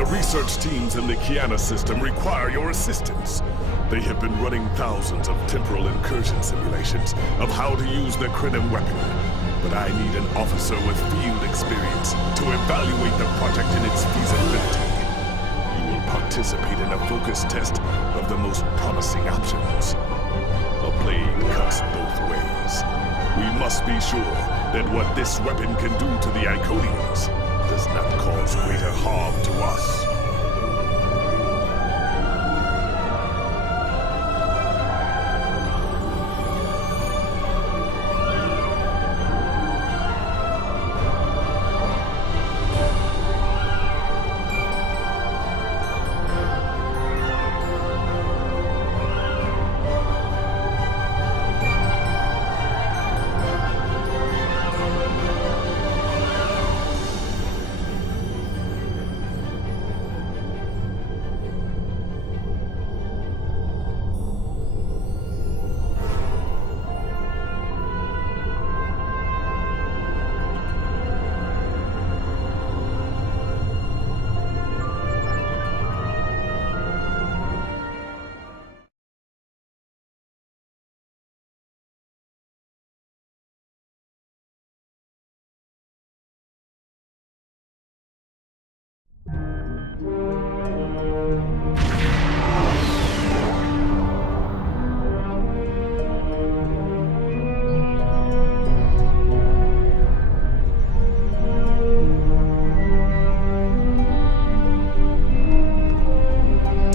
The research teams in the Kiana system require your assistance. They have been running thousands of temporal incursion simulations of how to use the Krenim weapon. But I need an officer with field experience to evaluate the project in its feasibility. You will participate in a focus test of the most promising options. A blade cuts both ways. We must be sure that what this weapon can do to the Iconians does not cause greater harm to us.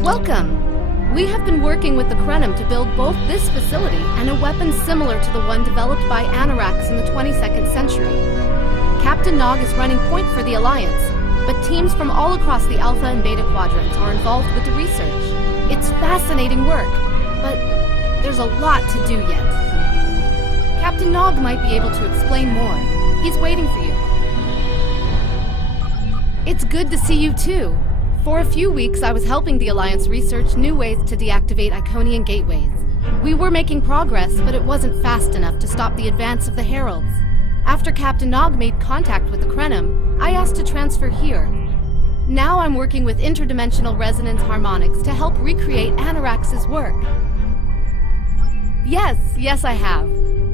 Welcome! We have been working with the Krenim to build both this facility and a weapon similar to the one developed by Anoraks in the 22nd century. Captain Nog is running point for the Alliance, but teams from all across the Alpha and Beta quadrants are involved with the research. It's fascinating work, but there's a lot to do yet. Captain Nog might be able to explain more. He's waiting for you. It's good to see you too. For a few weeks, I was helping the Alliance research new ways to deactivate Iconian gateways. We were making progress, but it wasn't fast enough to stop the advance of the Heralds. After Captain Nog made contact with the Krenim, I asked to transfer here. Now I'm working with interdimensional resonance harmonics to help recreate Anoraks' work. Yes, I have.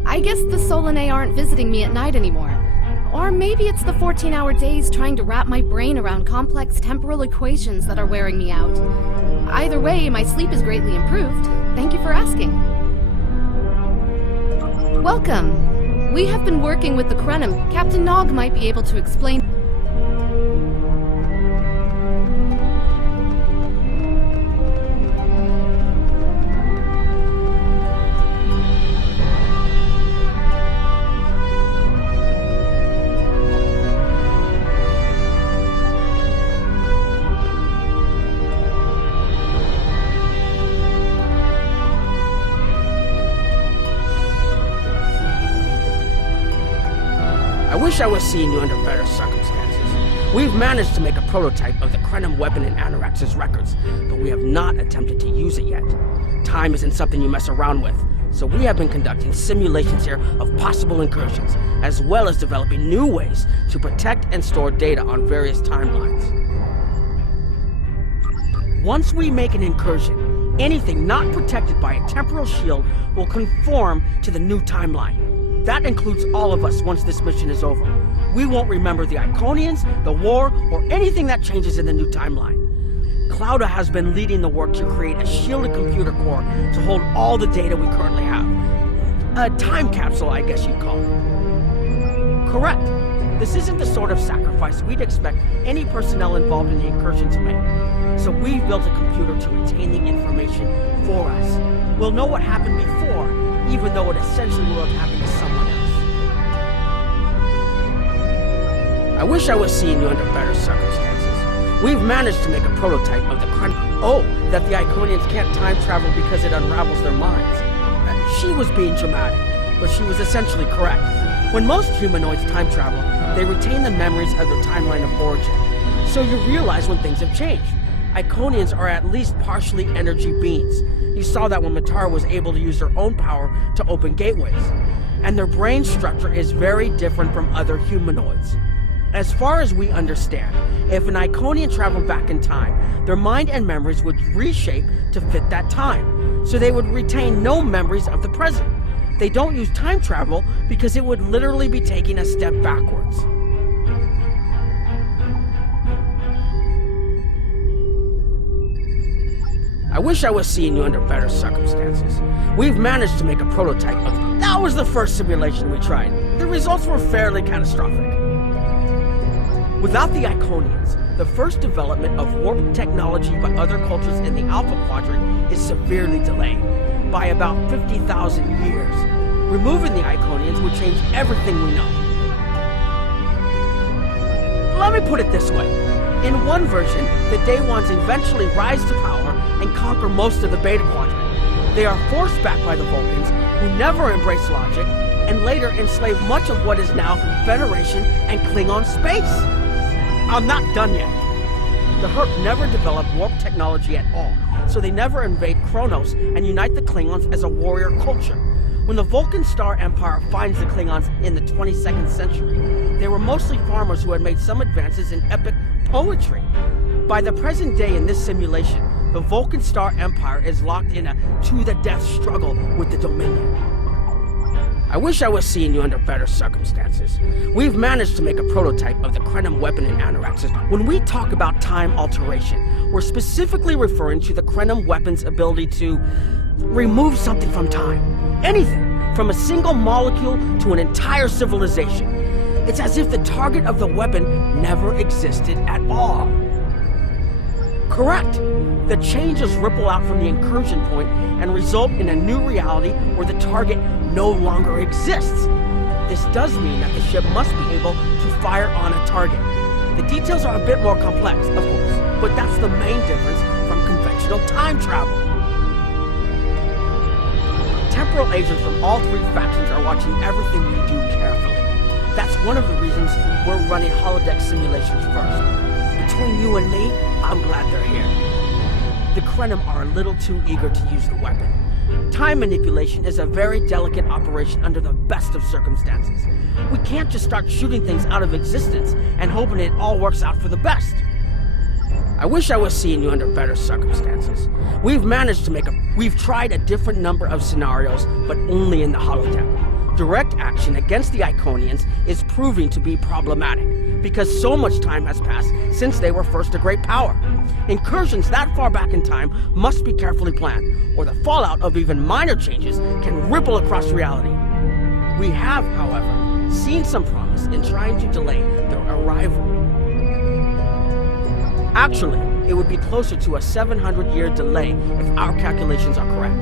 I guess the Solanae aren't visiting me at night anymore. Or maybe it's the 14-hour days trying to wrap my brain around complex temporal equations that are wearing me out. Either way, my sleep is greatly improved. Thank you for asking. Welcome! We have been working with the Krenim. Captain Nog might be able to explain. I wish I was seeing you under better circumstances. We've managed to make a prototype of the Krenim weapon in Anoraks' records, but we have not attempted to use it yet. Time isn't something you mess around with, so we have been conducting simulations here of possible incursions, as well as developing new ways to protect and store data on various timelines. Once we make an incursion, anything not protected by a temporal shield will conform to the new timeline. That includes all of us once this mission is over. We won't remember the Iconians, the war, or anything that changes in the new timeline. Clouda has been leading the work to create a shielded computer core to hold all the data we currently have. A time capsule, I guess you'd call it. Correct. This isn't the sort of sacrifice we'd expect any personnel involved in the incursion to make. So we've built a computer to retain the information for us. We'll know what happened before, even though it essentially will have happened to someone else. I wish I was seeing you under better circumstances. We've managed to make a prototype of the Krenim. Oh, that the Iconians can't time travel because it unravels their minds. She was being dramatic, but she was essentially correct. When most humanoids time travel, they retain the memories of their timeline of origin. So you realize when things have changed. Iconians are at least partially energy beings. You saw that when Matar was able to use their own power to open gateways. And their brain structure is very different from other humanoids. As far as we understand, if an Iconian traveled back in time, their mind and memories would reshape to fit that time, so they would retain no memories of the present. They don't use time travel because it would literally be taking a step backwards. I wish I was seeing you under better circumstances. We've managed to make a prototype of... That was the first simulation we tried. The results were fairly catastrophic. Without the Iconians, the first development of warp technology by other cultures in the Alpha Quadrant is severely delayed, by about 50,000 years. Removing the Iconians would change everything we know. Let me put it this way. In one version, the Day Ones eventually rise to power and conquer most of the Beta Quadrant. They are forced back by the Vulcans, who never embrace logic, and later enslave much of what is now Federation and Klingon space. I'm not done yet. The Herc never developed warp technology at all, so they never invade Kronos and unite the Klingons as a warrior culture. When the Vulcan Star Empire finds the Klingons in the 22nd century, they were mostly farmers who had made some advances in epic poetry. By the present day in this simulation, the Vulcan Star Empire is locked in a to-the-death struggle with the Dominion. I wish I was seeing you under better circumstances. We've managed to make a prototype of the Krenim weapon in Anaraxis. When we talk about time alteration, we're specifically referring to the Krenim weapon's ability to remove something from time. Anything, from a single molecule to an entire civilization. It's as if the target of the weapon never existed at all. Correct. The changes ripple out from the incursion point and result in a new reality where the target no longer exists. This does mean that the ship must be able to fire on a target. The details are a bit more complex, of course, but that's the main difference from conventional time travel. Temporal agents from all three factions are watching everything we do carefully. That's one of the reasons we're running holodeck simulations first. Between you and me, I'm glad they're here. The Krenim are a little too eager to use the weapon. Time manipulation is a very delicate operation under the best of circumstances. We can't just start shooting things out of existence and hoping it all works out for the best. I wish I was seeing you under better circumstances. We've tried a different number of scenarios, but only in the holodeck. Direct action against the Iconians is proving to be problematic, because so much time has passed since they were first a great power. Incursions that far back in time must be carefully planned, or the fallout of even minor changes can ripple across reality. We have, however, seen some promise in trying to delay their arrival. Actually, it would be closer to a 700-year delay if our calculations are correct.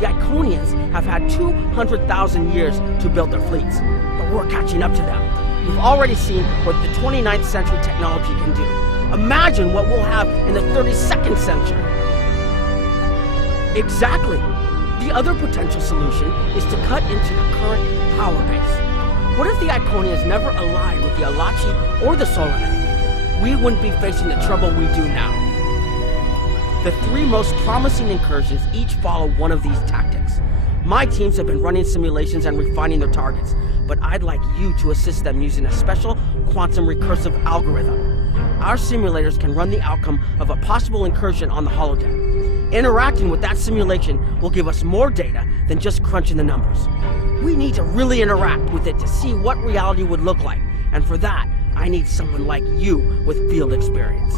The Iconians have had 200,000 years to build their fleets, but we're catching up to them. We've already seen what the 29th century technology can do. Imagine what we'll have in the 32nd century. Exactly. The other potential solution is to cut into the current power base. What if the Iconians never allied with the Alachi or the Solanae? We wouldn't be facing the trouble we do now. The three most promising incursions each follow one of these tactics. My teams have been running simulations and refining their targets, but I'd like you to assist them using a special quantum recursive algorithm. Our simulators can run the outcome of a possible incursion on the holodeck. Interacting with that simulation will give us more data than just crunching the numbers. We need to really interact with it to see what reality would look like, and for that, I need someone like you with field experience.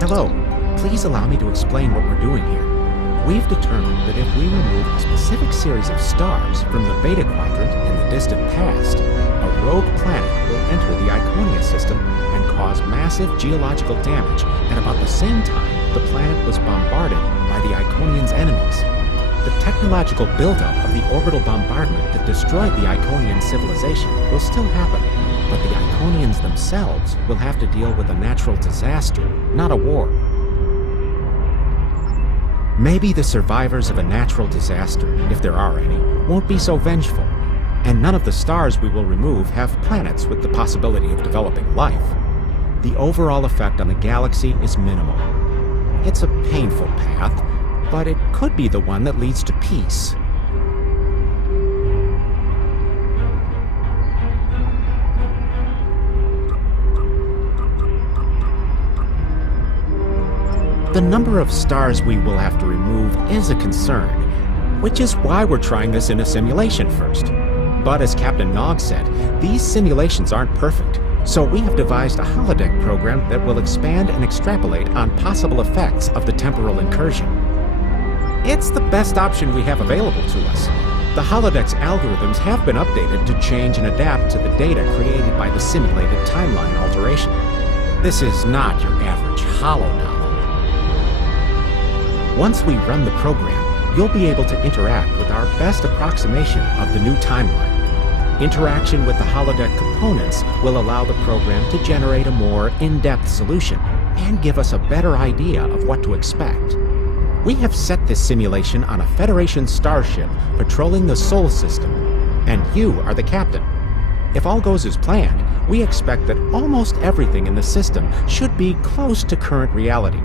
Hello. Please allow me to explain what we're doing here. We've determined that if we remove a specific series of stars from the Beta Quadrant in the distant past, a rogue planet will enter the Iconia system and cause massive geological damage at about the same time the planet was bombarded by the Iconians' enemies. The technological buildup of the orbital bombardment that destroyed the Iconian civilization will still happen, but the Iconians themselves will have to deal with a natural disaster, not a war. Maybe the survivors of a natural disaster, if there are any, won't be so vengeful. And none of the stars we will remove have planets with the possibility of developing life. The overall effect on the galaxy is minimal. It's a painful path, but it could be the one that leads to peace. The number of stars we will have to remove is a concern, which is why we're trying this in a simulation first. But as Captain Nog said, these simulations aren't perfect, so we have devised a holodeck program that will expand and extrapolate on possible effects of the temporal incursion. It's the best option we have available to us. The holodeck's algorithms have been updated to change and adapt to the data created by the simulated timeline alteration. This is not your average holo novel. Once we run the program, you'll be able to interact with our best approximation of the new timeline. Interaction with the holodeck components will allow the program to generate a more in-depth solution and give us a better idea of what to expect. We have set this simulation on a Federation starship patrolling the Sol system, and you are the captain. If all goes as planned, we expect that almost everything in the system should be close to current reality.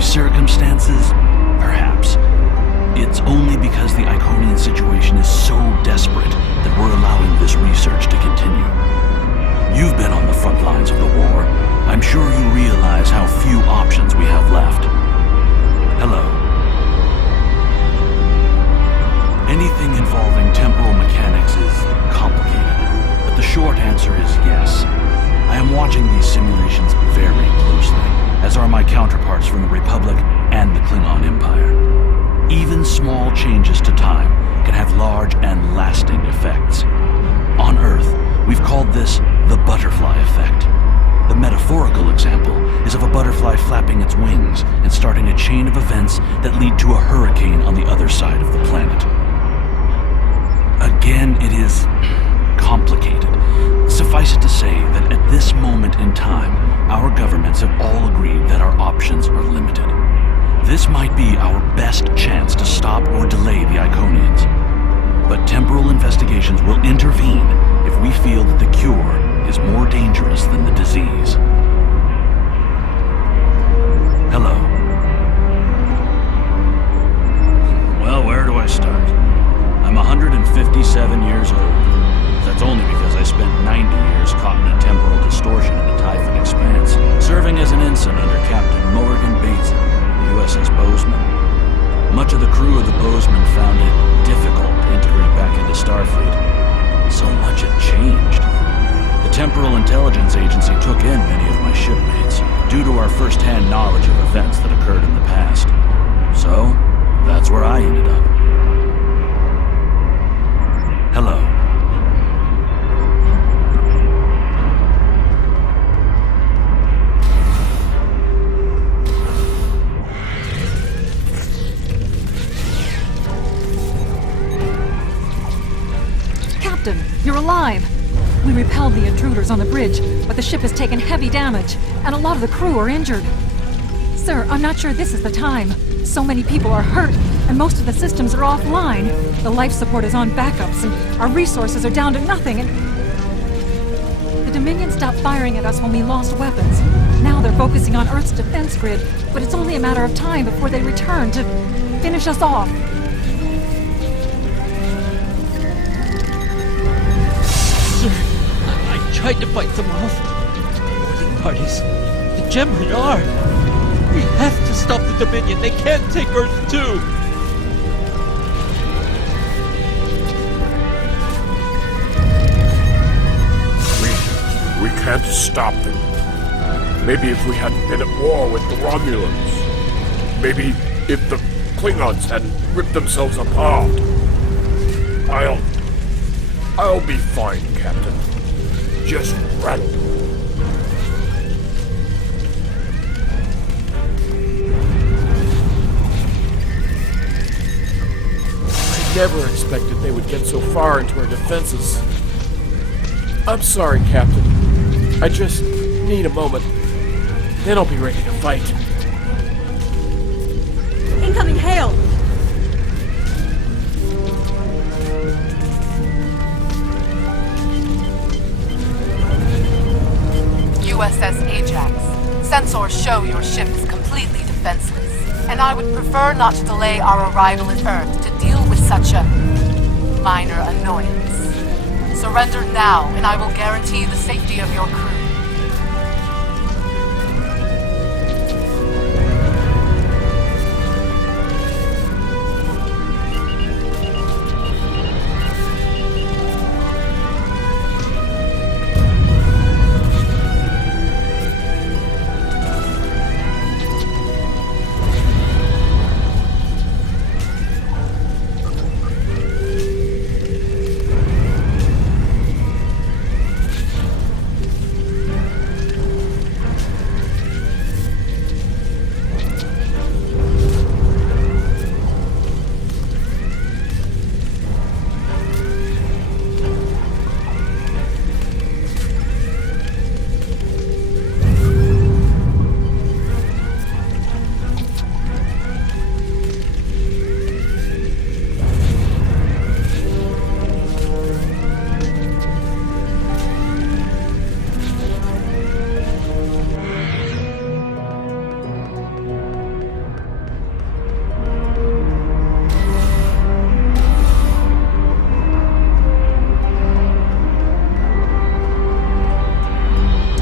Circumstances? Perhaps. It's only because the Iconian situation is so desperate that we're allowing this research to continue. You've been on the front lines of the war. I'm sure you realize how few options we have left. Hello. Anything involving temporal mechanics is complicated, but the short answer is yes. I am watching these simulations very closely, as are my counterparts from the Republic and the Klingon Empire. Even small changes to time can have large and lasting effects. On Earth, we've called this the butterfly effect. The metaphorical example is of a butterfly flapping its wings and starting a chain of events that lead to a hurricane on the other side of the planet. Again, it is complicated. Suffice it to say that at this moment in time, our governments have all agreed that our options are limited. This might be our best chance to stop or delay the Iconians. But temporal investigations will intervene if we feel that the cure is more dangerous than the disease. Hello. Well, where do I start? I'm 157 years old. That's only because I spent 90 years caught in a temporal distortion in the Typhon Expanse, serving as an ensign under Captain Morgan Bateson, USS Bozeman. Much of the crew of the Bozeman found it difficult to integrate back into Starfleet. So much had changed. The Temporal Intelligence Agency took in many of my shipmates, due to our first-hand knowledge of events that occurred in the past. So, that's where I ended up. Hello. You're alive! We repelled the intruders on the bridge, but the ship has taken heavy damage, and a lot of the crew are injured. Sir, I'm not sure this is the time. So many people are hurt, and most of the systems are offline. The life support is on backups, and our resources are down to nothing, and... The Dominion stopped firing at us when we lost weapons. Now they're focusing on Earth's defense grid, but it's only a matter of time before they return to finish us off. I tried to fight them off. The boarding parties, the Gemini. We have to stop the Dominion. They can't take Earth too. We can't stop them. Maybe if we hadn't been at war with the Romulans. Maybe if the Klingons hadn't ripped themselves apart. I'll be fine, Captain. Just rattle. I never expected they would get so far into our defenses. I'm sorry, Captain. I just need a moment. Then I'll be ready to fight. Incoming hail! USS Ajax. Sensors show your ship is completely defenseless, and I would prefer not to delay our arrival at Earth to deal with such a minor annoyance. Surrender now, and I will guarantee the safety of your crew.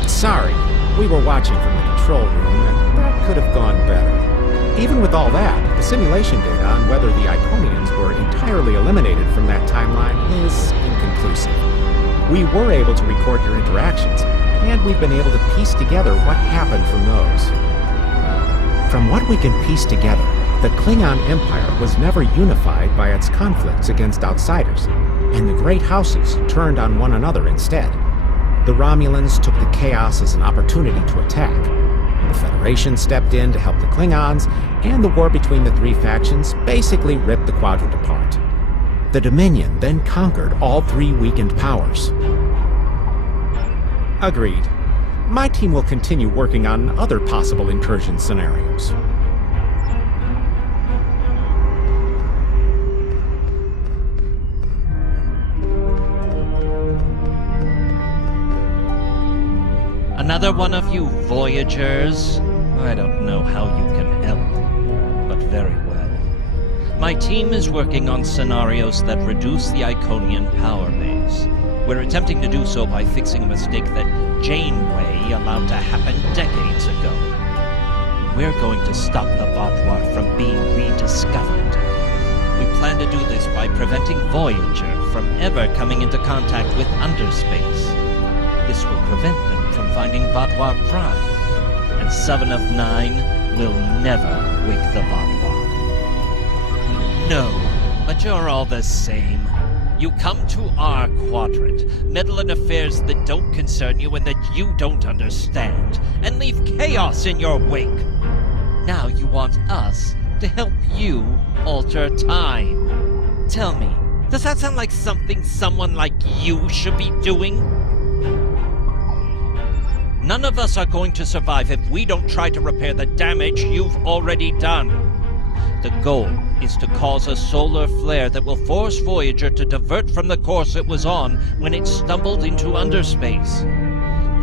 Sorry, we were watching from the control room, and that could have gone better. Even with all that, the simulation data on whether the Iconians were entirely eliminated from that timeline is inconclusive. We were able to record your interactions, and we've been able to piece together what happened from those. From what we can piece together, the Klingon Empire was never unified by its conflicts against outsiders, and the great houses turned on one another instead. The Romulans took the chaos as an opportunity to attack. The Federation stepped in to help the Klingons, and the war between the three factions basically ripped the quadrant apart. The Dominion then conquered all three weakened powers. Agreed. My team will continue working on other possible incursion scenarios. Another one of you Voyagers? I don't know how you can help, but very well. My team is working on scenarios that reduce the Iconian power base. We're attempting to do so by fixing a mistake that Janeway allowed to happen decades ago. We're going to stop the Vatwa from being rediscovered. We plan to do this by preventing Voyager from ever coming into contact with underspace. This will prevent them from finding Vatwa Prime, and 7 of 9 will never wake the Vatwa. No, but you're all the same. You come to our quadrant, meddle in affairs that don't concern you and that you don't understand, and leave chaos in your wake. Now you want us to help you alter time. Tell me, does that sound like something someone like you should be doing? None of us are going to survive if we don't try to repair the damage you've already done. The goal is to cause a solar flare that will force Voyager to divert from the course it was on when it stumbled into underspace.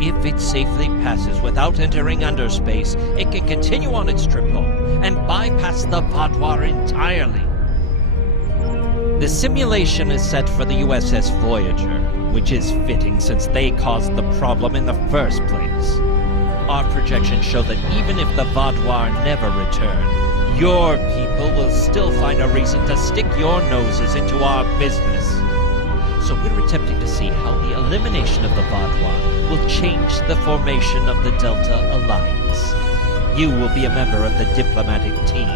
If it safely passes without entering underspace, it can continue on its trip home and bypass the Vatwa entirely. The simulation is set for the USS Voyager, which is fitting since they caused the problem in the first place. Our projections show that even if the Vatwa never return, your people will still find a reason to stick your noses into our business. So we're attempting to see how the elimination of the Vatwa will change the formation of the Delta Alliance. You will be a member of the diplomatic team.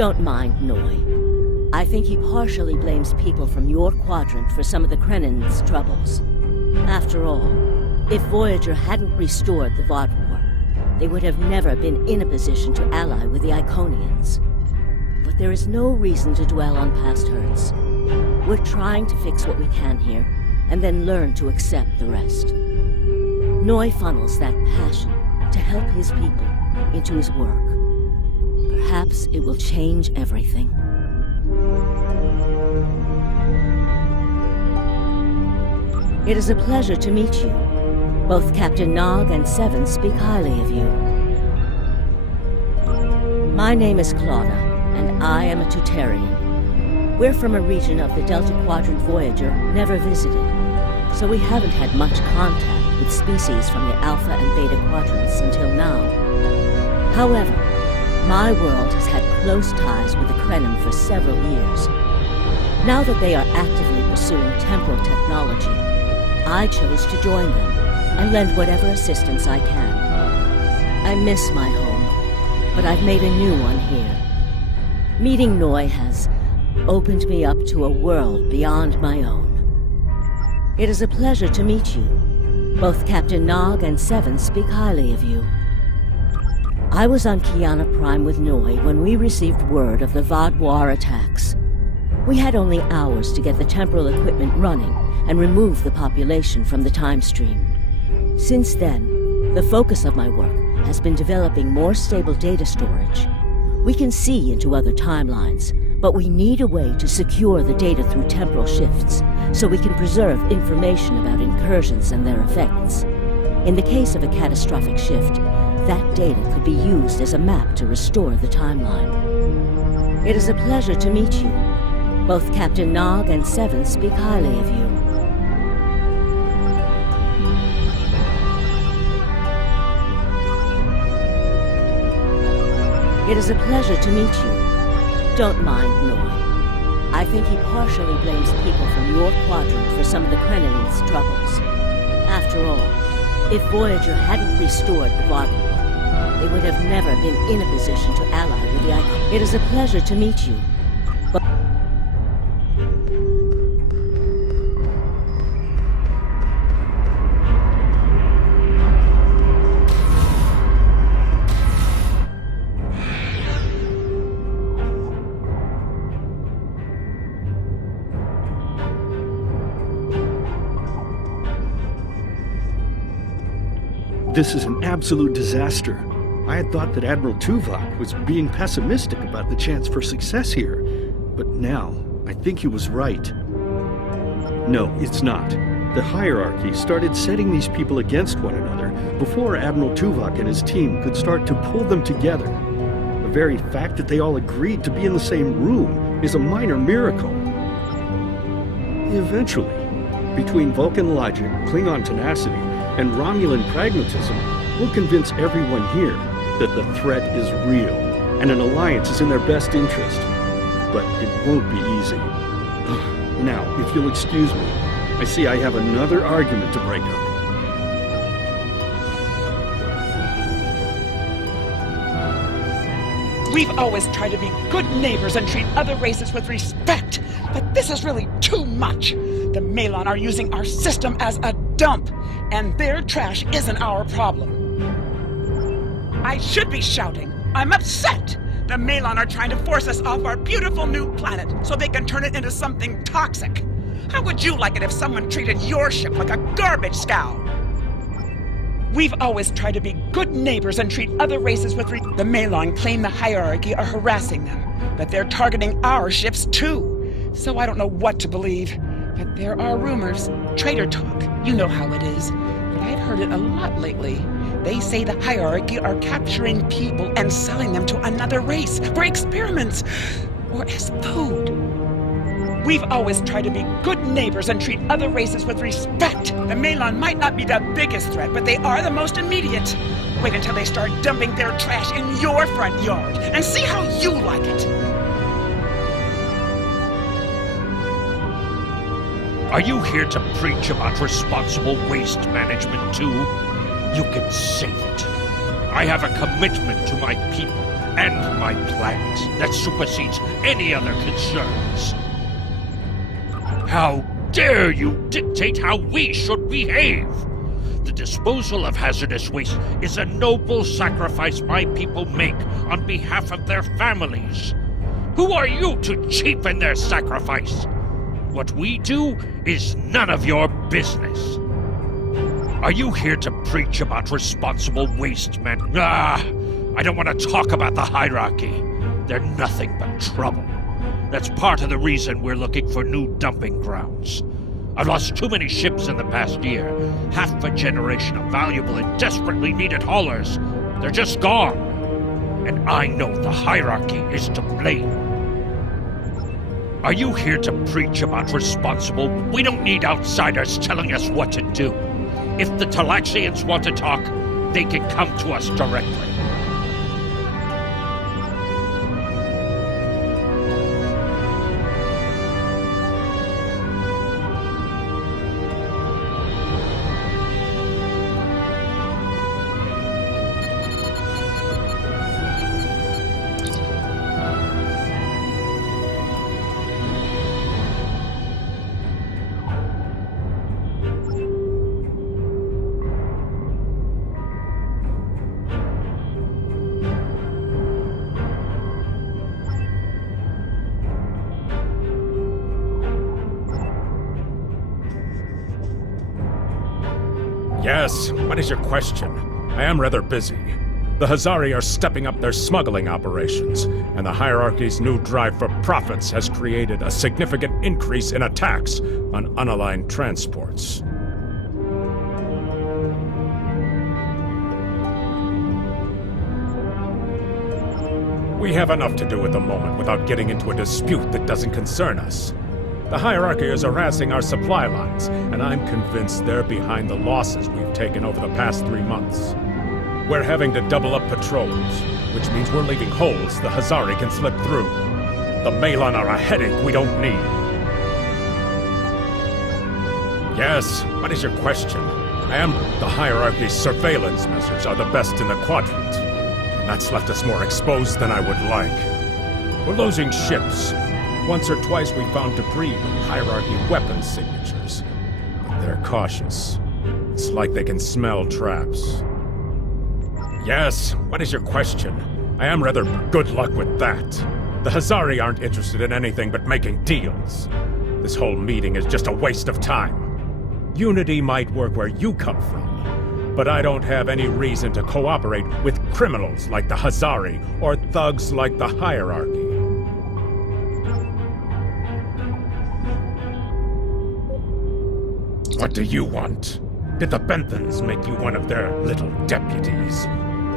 Don't mind Noi. I think he partially blames people from your quadrant for some of the Krenin's troubles. After all, if Voyager hadn't restored the VOD War, they would have never been in a position to ally with the Iconians. But there is no reason to dwell on past hurts. We're trying to fix what we can here, and then learn to accept the rest. Noi funnels that passion to help his people into his work. Perhaps it will change everything. It is a pleasure to meet you. Both Captain Nog and Seven speak highly of you. My name is Claudia, and I am a Tetryon. We're from a region of the Delta Quadrant Voyager never visited, so we haven't had much contact with species from the Alpha and Beta quadrants until now. However, my world has had close ties with the Krenim for several years. Now that they are actively pursuing temporal technology, I chose to join them and lend whatever assistance I can. I miss my home, but I've made a new one here. Meeting Noi has opened me up to a world beyond my own. It is a pleasure to meet you. Both Captain Nog and Seven speak highly of you. I was on Kiana Prime with Noi when we received word of the VOD War attacks. We had only hours to get the temporal equipment running and remove the population from the time stream. Since then, the focus of my work has been developing more stable data storage. We can see into other timelines, but we need a way to secure the data through temporal shifts, so we can preserve information about incursions and their effects. In the case of a catastrophic shift, that data could be used as a map to restore the timeline. It is a pleasure to meet you. Both Captain Nog and Seven speak highly of you. It is a pleasure to meet you. Don't mind Noi. I think he partially blames people from your quadrant for some of the Krenin's troubles. After all, if Voyager hadn't restored the VOD War, they would have never been in a position to ally with the Icon. It is a pleasure to meet you. This is an absolute disaster. I had thought that Admiral Tuvok was being pessimistic about the chance for success here, but now I think he was right. No, it's not. The hierarchy started setting these people against one another before Admiral Tuvok and his team could start to pull them together. The very fact that they all agreed to be in the same room is a minor miracle. Eventually, between Vulcan logic, Klingon tenacity, and Romulan pragmatism, we'll convince everyone here that the threat is real, and an alliance is in their best interest. But it won't be easy. Now, if you'll excuse me, I see I have another argument to break up. We've always tried to be good neighbors and treat other races with respect, but this is really too much. The Malon are using our system as a dump, and their trash isn't our problem. I should be shouting. I'm upset. The Malon are trying to force us off our beautiful new planet so they can turn it into something toxic. How would you like it if someone treated your ship like a garbage scow? We've always tried to be good neighbors and treat other races with The Malon claim the hierarchy are harassing them, but they're targeting our ships too. So I don't know what to believe. But there are rumors, traitor talk, you know how it is. But I've heard it a lot lately. They say the hierarchy are capturing people and selling them to another race for experiments or as food. We've always tried to be good neighbors and treat other races with respect. The Malon might not be the biggest threat, but they are the most immediate. Wait until they start dumping their trash in your front yard and see how you like it. Are you here to preach about responsible waste management too? You can save it. I have a commitment to my people, and my planet that supersedes any other concerns. How dare you dictate how we should behave? The disposal of hazardous waste is a noble sacrifice my people make on behalf of their families. Who are you to cheapen their sacrifice? What we do is none of your business. Are you here to preach about responsible waste, man? I don't want to talk about the hierarchy. They're nothing but trouble. That's part of the reason we're looking for new dumping grounds. I've lost too many ships in the past year. Half a generation of valuable and desperately needed haulers. They're just gone. And I know the hierarchy is to blame. Are you here to preach about responsible? We don't need outsiders telling us what to do. If the Talaxians want to talk, they can come to us directly. Yes, what is your question? I am rather busy. The Hazari are stepping up their smuggling operations, and the hierarchy's new drive for profits has created a significant increase in attacks on unaligned transports. We have enough to do at the moment without getting into a dispute that doesn't concern us. The hierarchy is harassing our supply lines, and I'm convinced they're behind the losses we've taken over the past 3 months. We're having to double up patrols, which means we're leaving holes the Hazari can slip through. The Malon are a headache we don't need. Yes, what is your question? The hierarchy's surveillance measures are the best in the quadrant. And that's left us more exposed than I would like. We're losing ships. Once or twice we found debris with hierarchy weapon signatures. But they're cautious. It's like they can smell traps. Yes, what is your question? I am rather good luck with that. The Hazari aren't interested in anything but making deals. This whole meeting is just a waste of time. Unity might work where you come from, but I don't have any reason to cooperate with criminals like the Hazari or thugs like the hierarchy. What do you want? Did the Benthans make you one of their little deputies?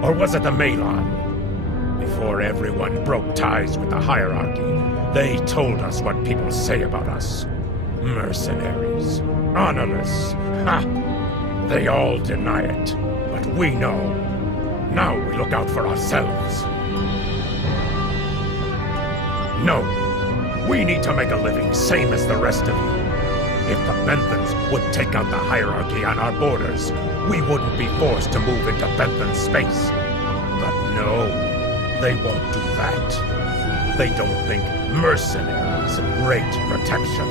Or was it the Malon? Before everyone broke ties with the hierarchy, they told us what people say about us. Mercenaries. Honorless. Ha! They all deny it, but we know. Now we look out for ourselves. No. We need to make a living, same as the rest of you. If the Benthans would take out the hierarchy on our borders, we wouldn't be forced to move into Benthan space. But no, they won't do that. They don't think mercenaries rate protection.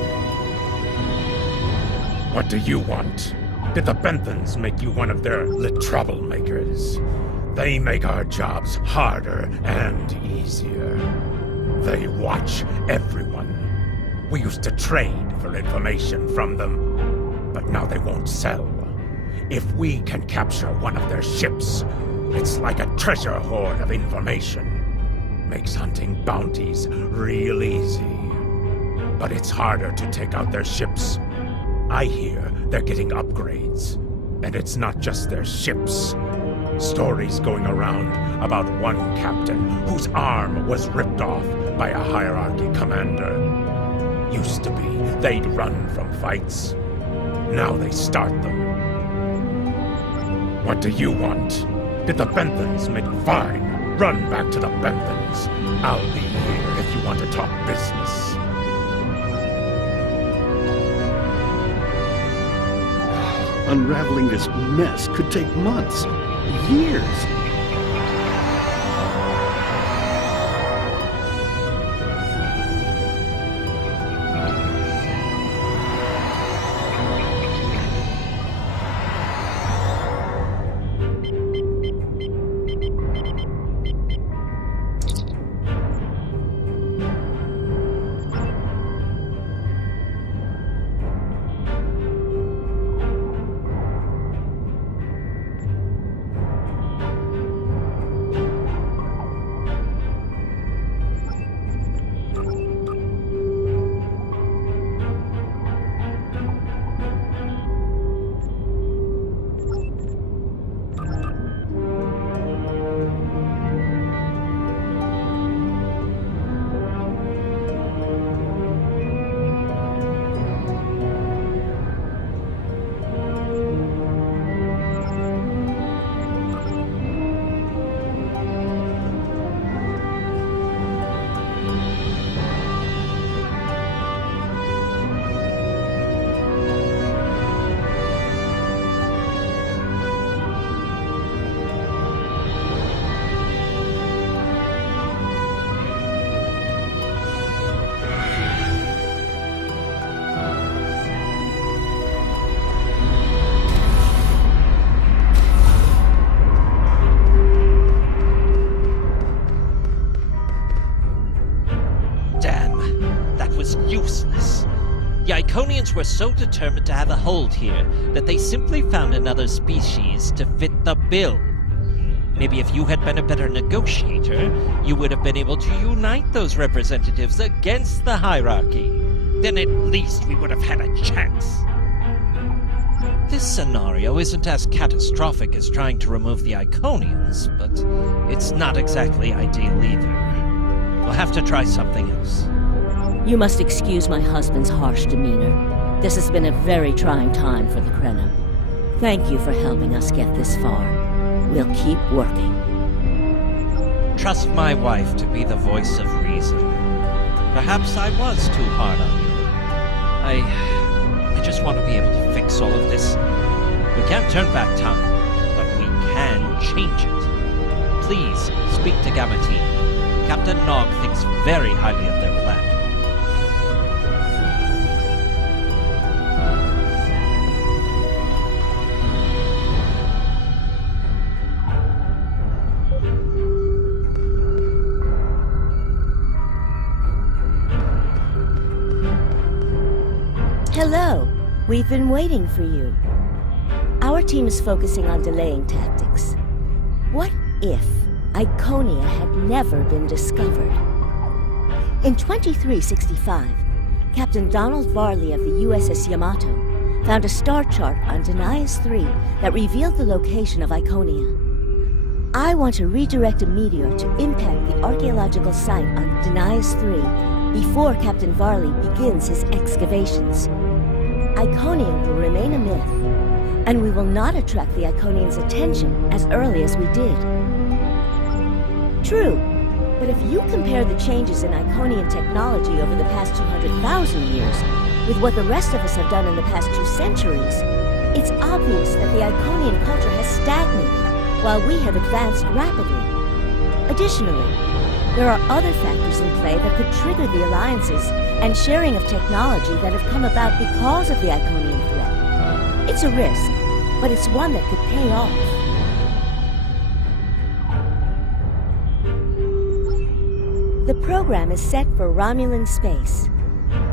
What do you want? Did the Benthans make you one of their troublemakers? They make our jobs harder and easier. They watch everyone. We used to trade for information from them, but now they won't sell. If we can capture one of their ships, it's like a treasure hoard of information. Makes hunting bounties real easy. But it's harder to take out their ships. I hear they're getting upgrades. And it's not just their ships. Stories going around about one captain whose arm was ripped off by a hierarchy commander. Used to be, they'd run from fights. Now they start them. What do you want? Did the Benthans make fine? Run back to the Benthans. I'll be here if you want to talk business. Unraveling this mess could take months, years. useless. The Iconians were so determined to have a hold here that they simply found another species to fit the bill. Maybe if you had been a better negotiator, you would have been able to unite those representatives against the hierarchy. Then at least we would have had a chance. This scenario isn't as catastrophic as trying to remove the Iconians, but it's not exactly ideal either. We'll have to try something else. You must excuse my husband's harsh demeanor. This has been a very trying time for the Krenim. Thank you for helping us get this far. We'll keep working. Trust my wife to be the voice of reason. Perhaps I was too hard on you. I just want to be able to fix all of this. We can't turn back time, but we can change it. Please speak to Gamma Team. Captain Nog thinks very highly of their plan. Hello. We've been waiting for you. Our team is focusing on delaying tactics. What if Iconia had never been discovered? In 2365, Captain Donald Varley of the USS Yamato found a star chart on Trhice III that revealed the location of Iconia. I want to redirect a meteor to impact the archaeological site on Trhice III before Captain Varley begins his excavations. Iconia will remain a myth, and we will not attract the Iconians' attention as early as we did. True, but if you compare the changes in Iconian technology over the past 200,000 years with what the rest of us have done in the past 2 centuries, it's obvious that the Iconian culture has stagnated while we have advanced rapidly. Additionally, there are other factors in play that could trigger the alliances and sharing of technology that have come about because of the Iconian threat. It's a risk, but it's one that could pay off. The program is set for Romulan space.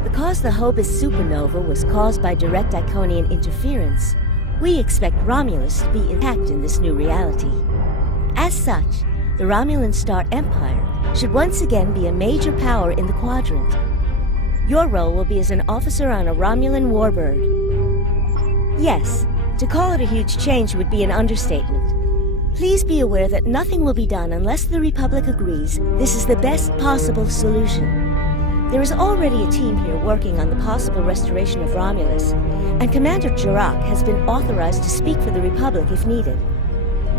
Because the Hobus supernova was caused by direct Iconian interference, we expect Romulus to be intact in this new reality. As such, the Romulan Star Empire should once again be a major power in the quadrant. Your role will be as an officer on a Romulan warbird. Yes, to call it a huge change would be an understatement. Please be aware that nothing will be done unless the Republic agrees this is the best possible solution. There is already a team here working on the possible restoration of Romulus, and Commander Jirak has been authorized to speak for the Republic if needed.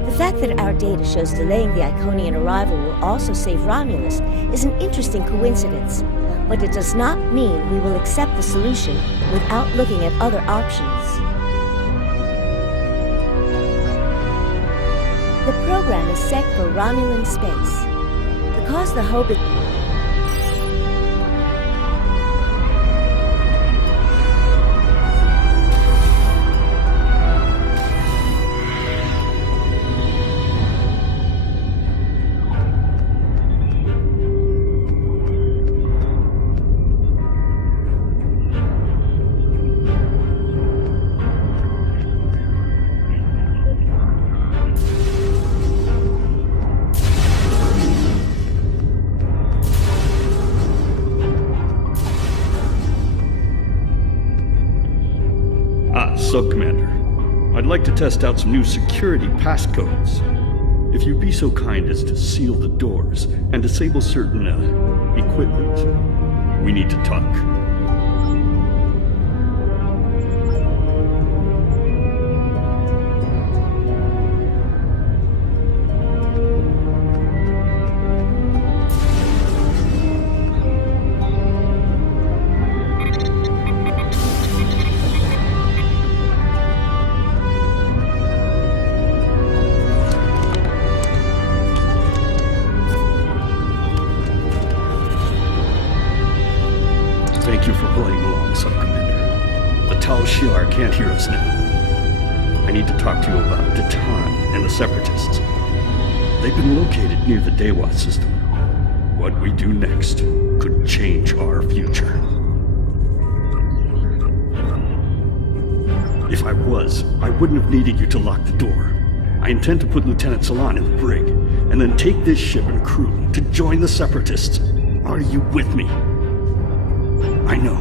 The fact that our data shows delaying the Iconian arrival will also save Romulus is an interesting coincidence, but it does not mean we will accept the solution without looking at other options. The program is set for Romulan space. Because the Hobus... Sub-Commander, I'd like to test out some new security passcodes. If you'd be so kind as to seal the doors and disable certain, equipment, we need to talk. Thank you for playing along, Sub-Commander. The Tal Shiar can't hear us now. I need to talk to you about Datan and the Separatists. They've been located near the Dewa system. What we do next could change our future. If I was, I wouldn't have needed you to lock the door. I intend to put Lieutenant Salon in the brig, and then take this ship and crew to join the Separatists. Are you with me? I know.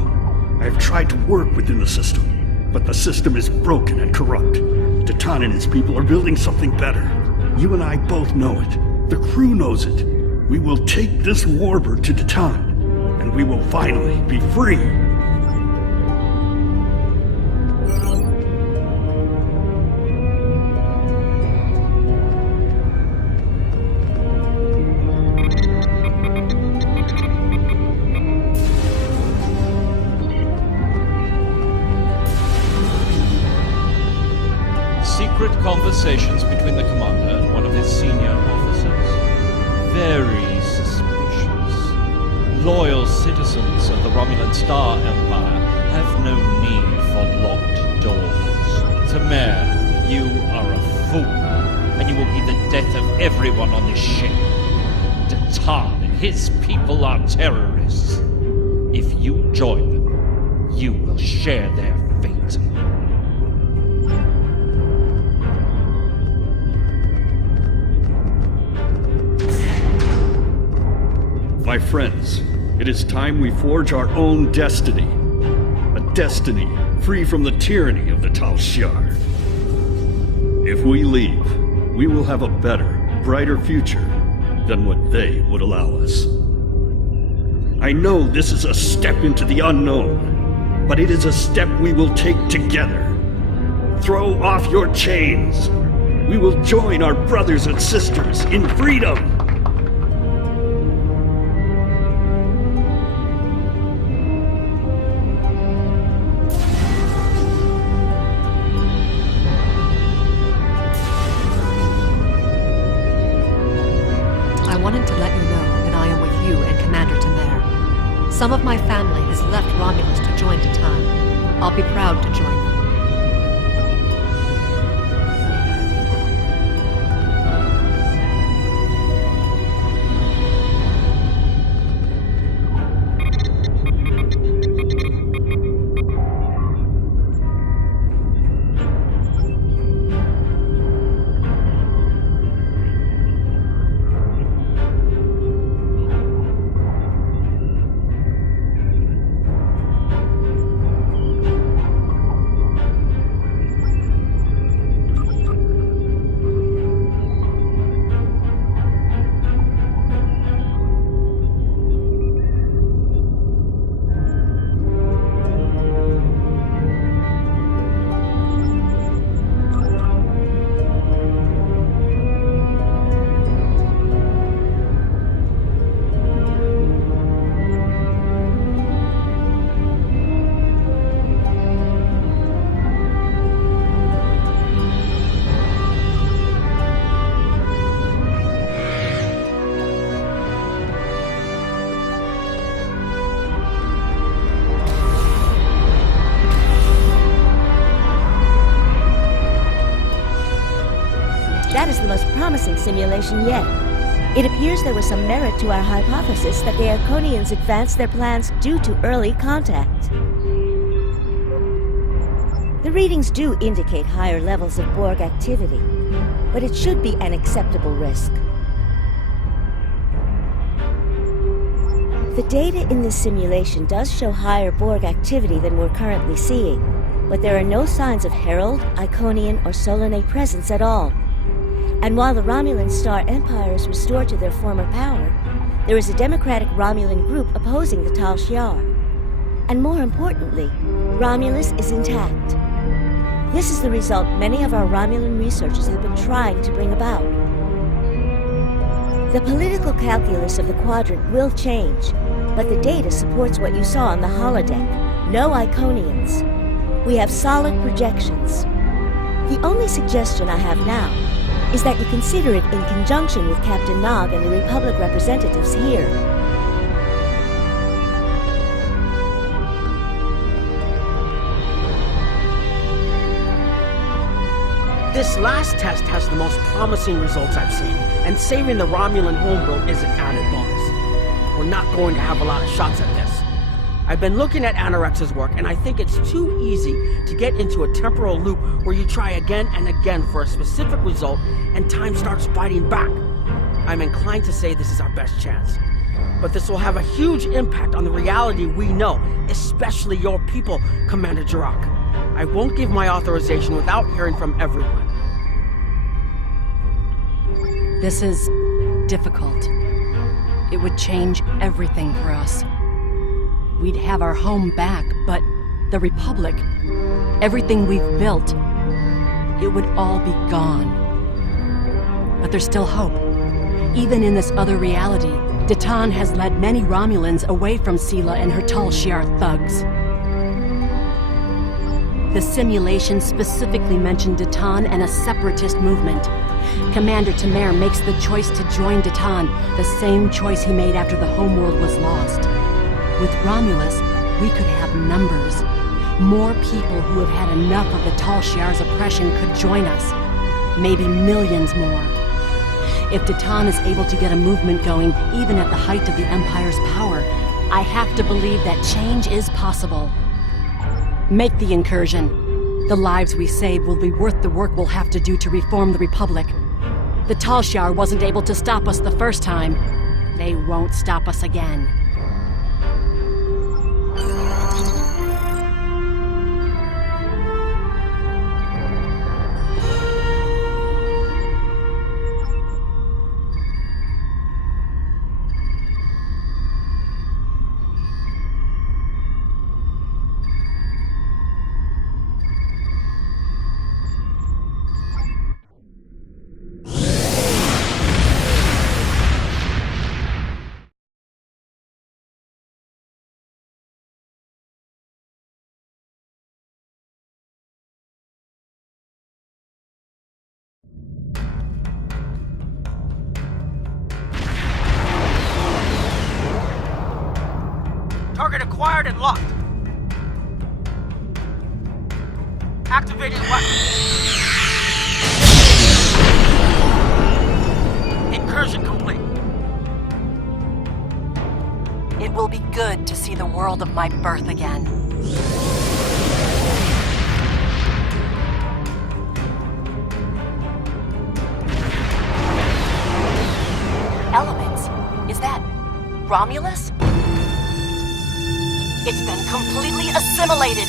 I have tried to work within the system, but the system is broken and corrupt. Titan and his people are building something better. You and I both know it. The crew knows it. We will take this warbird to Titan, and we will finally be free. Secret conversations between the commander and one of his senior officers. Very suspicious. Loyal citizens of the Romulan Star Empire have no need for locked doors. Tamer, you are a fool, and you will be the death of everyone on this ship. Titan and his people are terrorists. If you join them, you will share their fate. My friends, it is time we forge our own destiny. A destiny free from the tyranny of the Tal Shiar. If we leave, we will have a better, brighter future than what they would allow us. I know this is a step into the unknown, but it is a step we will take together. Throw off your chains. We will join our brothers and sisters in freedom. Some of my family has left Romulus to join Titan. I'll be proud to join them. That is the most promising simulation yet. It appears there was some merit to our hypothesis that the Iconians advanced their plans due to early contact. The readings do indicate higher levels of Borg activity, but it should be an acceptable risk. The data in this simulation does show higher Borg activity than we're currently seeing, but there are no signs of Herald, Iconian, or Solanae presence at all. And while the Romulan Star Empire is restored to their former power, there is a democratic Romulan group opposing the Tal Shiar. And more importantly, Romulus is intact. This is the result many of our Romulan researchers have been trying to bring about. The political calculus of the Quadrant will change, but the data supports what you saw on the holodeck. No Iconians. We have solid projections. The only suggestion I have now is that you consider it in conjunction with Captain Nog and the Republic representatives here. This last test has the most promising results I've seen, and saving the Romulan homeworld is an added bonus. We're not going to have a lot of shots at this. I've been looking at Anorex's work, and I think it's too easy to get into a temporal loop where you try again and again for a specific result, and time starts fighting back. I'm inclined to say this is our best chance. But this will have a huge impact on the reality we know, especially your people, Commander Jirok. I won't give my authorization without hearing from everyone. This is difficult. It would change everything for us. We'd have our home back, but the Republic, everything we've built, it would all be gone. But there's still hope. Even in this other reality, Datan has led many Romulans away from Sela and her Tal Shiar thugs. The simulation specifically mentioned Datan and a separatist movement. Commander Tamer makes the choice to join Datan, the same choice he made after the homeworld was lost. With Romulus, we could have numbers. More people who have had enough of the Tal Shiar's oppression could join us. Maybe millions more. If Datan is able to get a movement going, even at the height of the Empire's power, I have to believe that change is possible. Make the incursion. The lives we save will be worth the work we'll have to do to reform the Republic. The Tal Shiar wasn't able to stop us the first time. They won't stop us again. Target acquired and locked. Activating weapon. Incursion complete. It will be good to see the world of my birth again. Elements? Is that Romulus? It's been completely assimilated.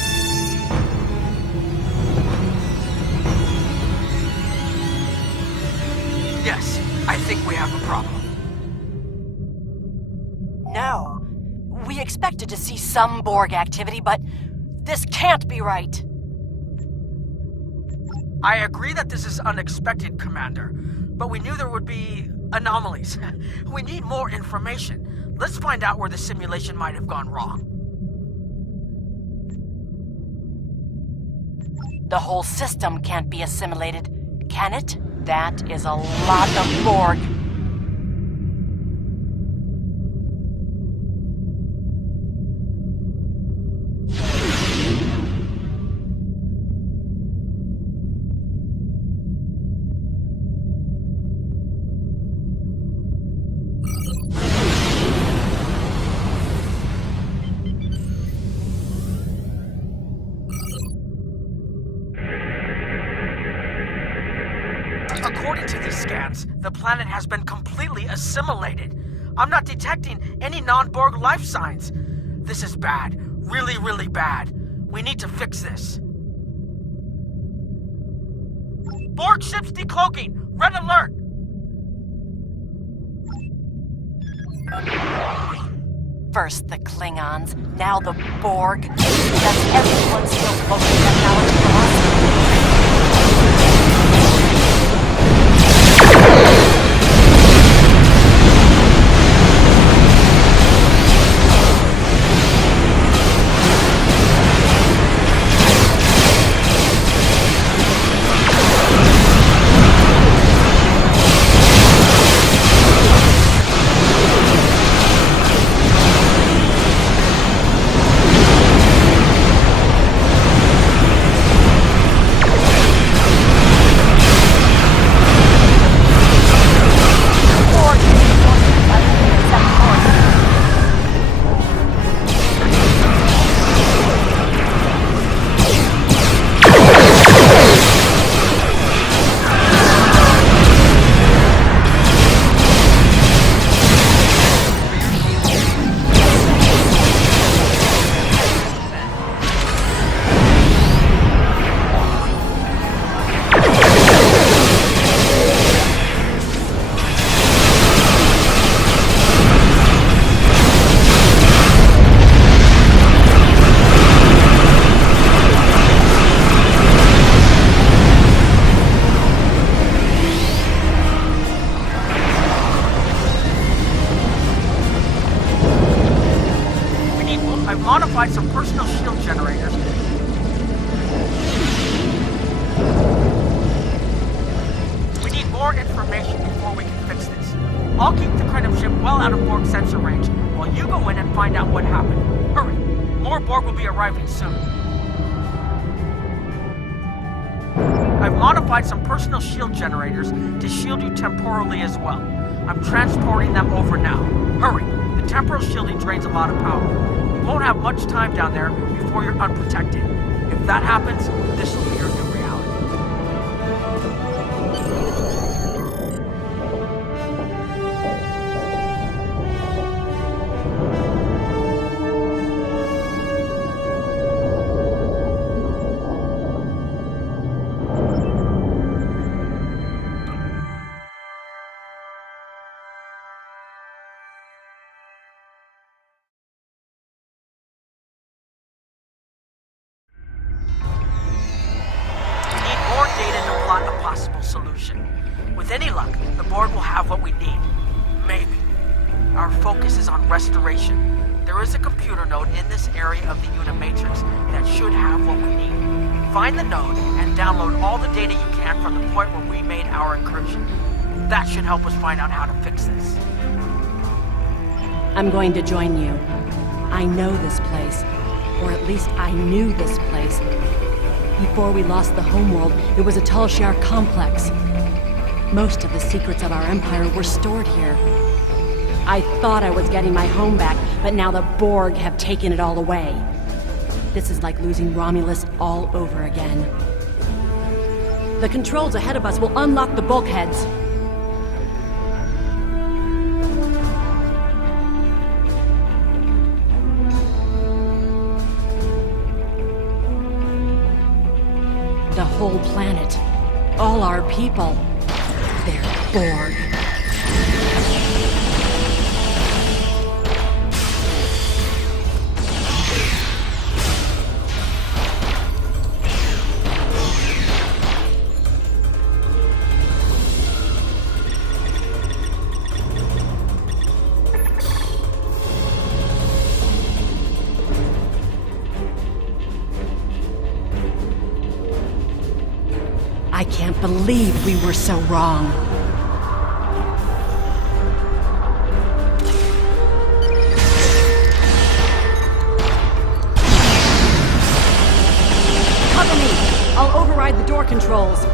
Yes, I think we have a problem. No. We expected to see some Borg activity, but this can't be right. I agree that this is unexpected, Commander, but we knew there would be anomalies. We need more information. Let's find out where the simulation might have gone wrong. The whole system can't be assimilated, can it? That is a lot of Borg. According to these scans, the planet has been completely assimilated. I'm not detecting any non-Borg life signs. This is bad. Really, really bad. We need to fix this. Borg ships decloaking! Red alert! First the Klingons, now the Borg. Does everyone still focus technology from us? I've modified some personal shield generators. We need more information before we can fix this. I'll keep the Krenim ship well out of Borg sensor range, while you go in and find out what happened. Hurry! More Borg will be arriving soon. I've modified some personal shield generators to shield you temporally as well. I'm transporting them over now. Hurry! The temporal shielding drains a lot of power. You won't have much time down there before you're unprotected. If that happens, this will be your new reality. Solution. With any luck, the Borg will have what we need. Maybe. Our focus is on restoration. There is a computer node in this area of the Unimatrix that should have what we need. Find the node and download all the data you can from the point where we made our incursion. That should help us find out how to fix this. I'm going to join you. I know this place. Or at least I knew this place. Before we lost the homeworld, it was a Talshar complex. Most of the secrets of our empire were stored here. I thought I was getting my home back, but now the Borg have taken it all away. This is like losing Romulus all over again. The controls ahead of us will unlock the bulkheads. The whole planet. All our people. They're Borg. I can't believe we were so wrong. Cover me! I'll override the door controls.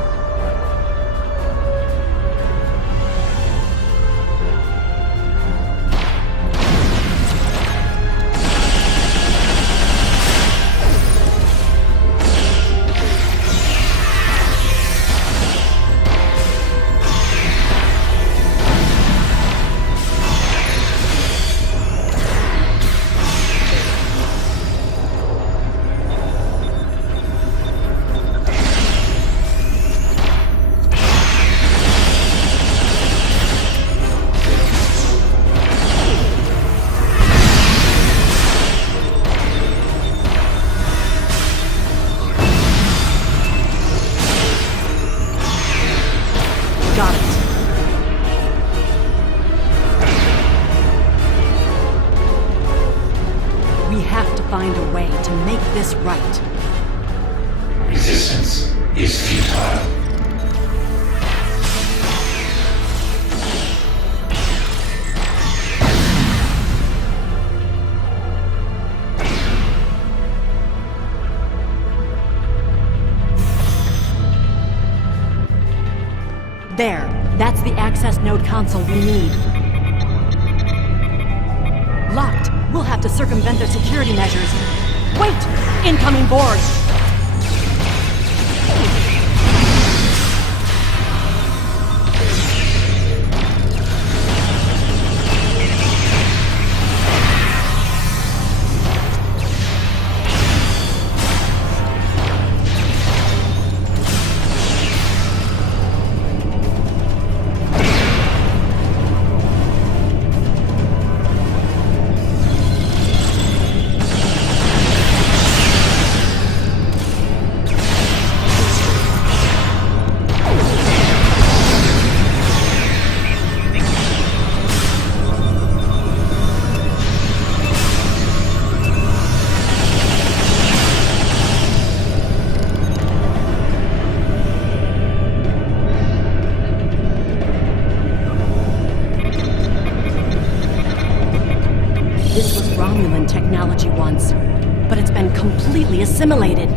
Got it. We have to find a way to make this right. Resistance is futile. There. That's the access node console we need. Locked. We'll have to circumvent their security measures. Wait! Incoming Borg! This was Romulan technology once, but it's been completely assimilated.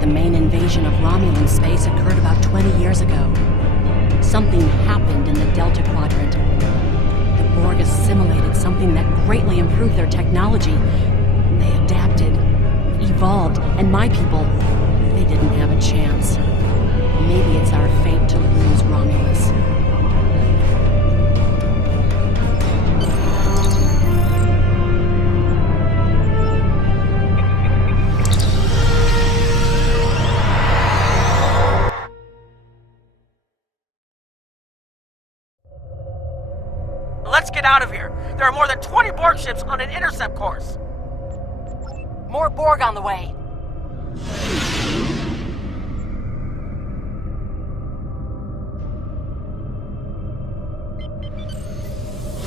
The main invasion of Romulan space occurred about 20 years ago. Something happened in the Delta Quadrant. The Borg assimilated something that greatly improved their technology. They adapted, evolved, and my people, they didn't have a chance. Maybe it's our fate to lose Romulus. Let's get out of here. There are more than 20 Borg ships on an intercept course. More Borg on the way.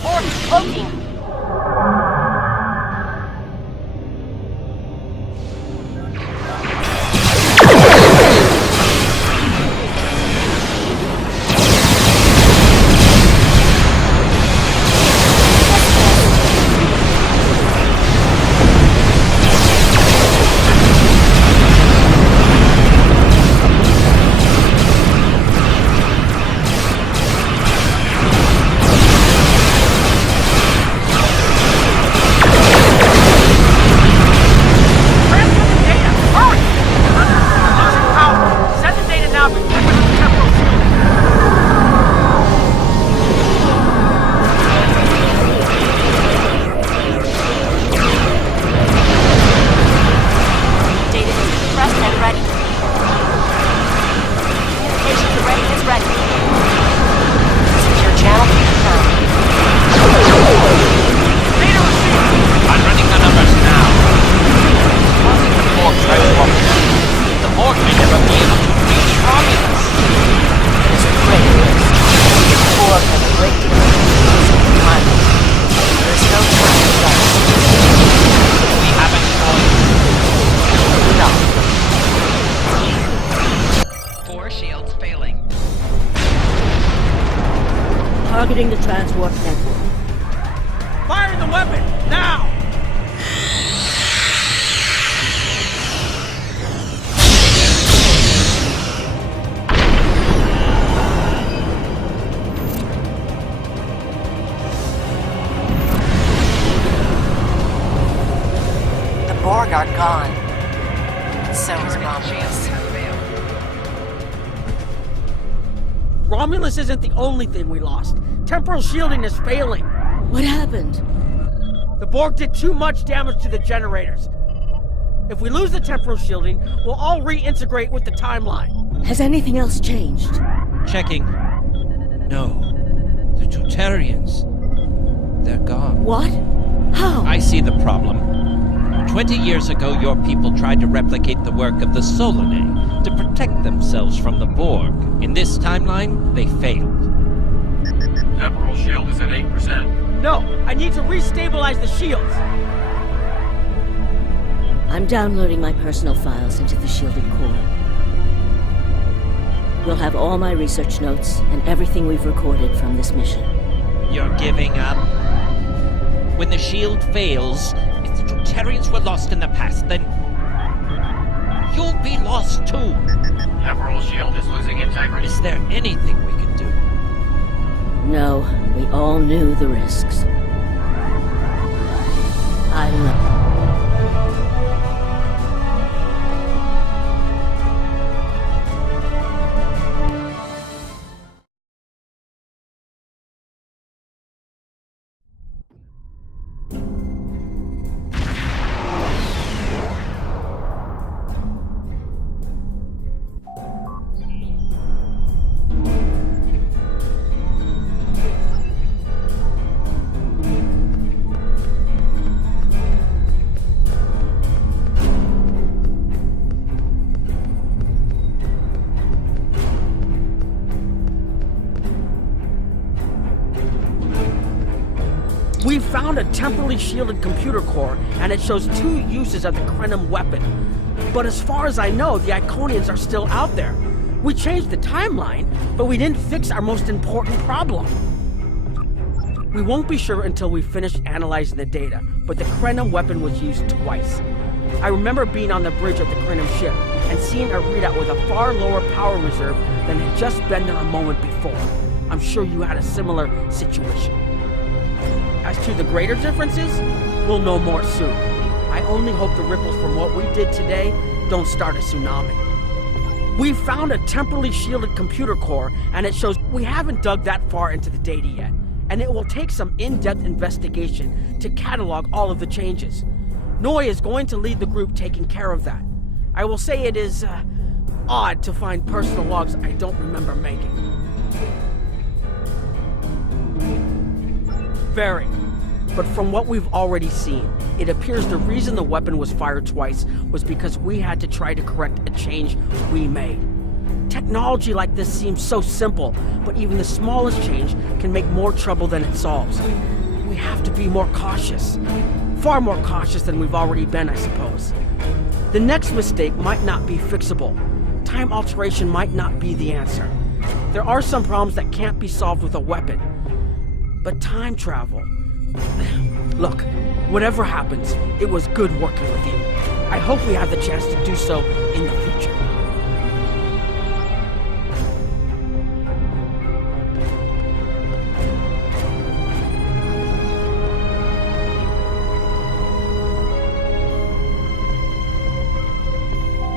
Borg cloaking. Targeting the transwarp network. Fire the weapon, now! The Borg are gone. So is Romulus. Romulus isn't the only thing we lost. Temporal shielding is failing. What happened? The Borg did too much damage to the generators. If we lose the temporal shielding, we'll all reintegrate with the timeline. Has anything else changed? Checking. No. The Tetrions. They're gone. What? How? I see the problem. 20 years ago, your people tried to replicate the work of the Solanae to protect themselves from the Borg. In this timeline, they failed. Temporal shield is at 8%. No, I need to restabilize the shields. I'm downloading my personal files into the shielded core. We'll have all my research notes and everything we've recorded from this mission. You're giving up? When the shield fails, if the Tetrons were lost in the past, then you'll be lost too. Temporal shield is losing integrity. Is there anything we can do? No, we all knew the risks. I know. We found a temporally shielded computer core, and it shows 2 uses of the Krenim weapon. But as far as I know, the Iconians are still out there. We changed the timeline, but we didn't fix our most important problem. We won't be sure until we finish analyzing the data, but the Krenim weapon was used twice. I remember being on the bridge of the Krenim ship and seeing a readout with a far lower power reserve than had just been there a moment before. I'm sure you had a similar situation. As to the greater differences, we'll know more soon. I only hope the ripples from what we did today don't start a tsunami. We found a temporally shielded computer core, and it shows we haven't dug that far into the data yet, and it will take some in-depth investigation to catalog all of the changes. Noi is going to lead the group taking care of that. I will say it is, odd to find personal logs I don't remember making. Very. But from what we've already seen, it appears the reason the weapon was fired twice was because we had to try to correct a change we made. Technology like this seems so simple, but even the smallest change can make more trouble than it solves. We have to be more cautious. Far more cautious than we've already been, I suppose. The next mistake might not be fixable. Time alteration might not be the answer. There are some problems that can't be solved with a weapon. But time travel... Look, whatever happens, it was good working with you. I hope we have the chance to do so in the future.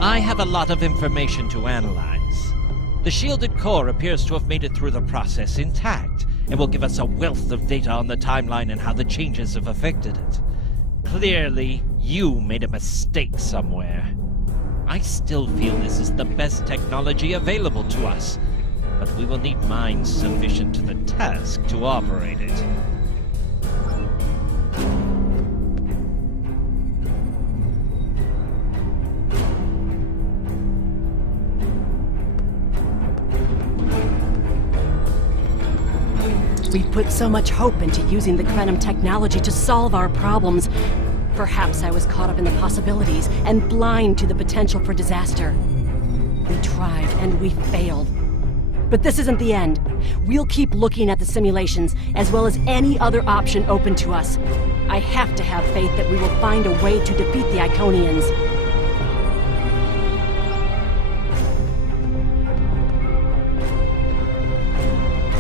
I have a lot of information to analyze. The shielded core appears to have made it through the process intact, and will give us a wealth of data on the timeline and how the changes have affected it. Clearly, you made a mistake somewhere. I still feel this is the best technology available to us, but we will need minds sufficient to the task to operate it. We put so much hope into using the Krenim technology to solve our problems. Perhaps I was caught up in the possibilities and blind to the potential for disaster. We tried and we failed. But this isn't the end. We'll keep looking at the simulations, as well as any other option open to us. I have to have faith that we will find a way to defeat the Iconians.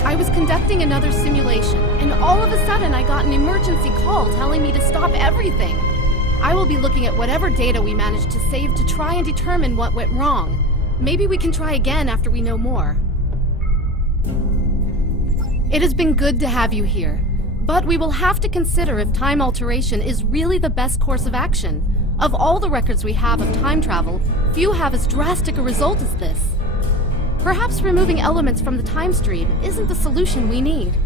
I was conducting another simulation, and all of a sudden I got an emergency call telling me to stop everything. I will be looking at whatever data we managed to save to try and determine what went wrong. Maybe we can try again after we know more. It has been good to have you here, but we will have to consider if time alteration is really the best course of action. Of all the records we have of time travel, few have as drastic a result as this. Perhaps removing elements from the time stream isn't the solution we need.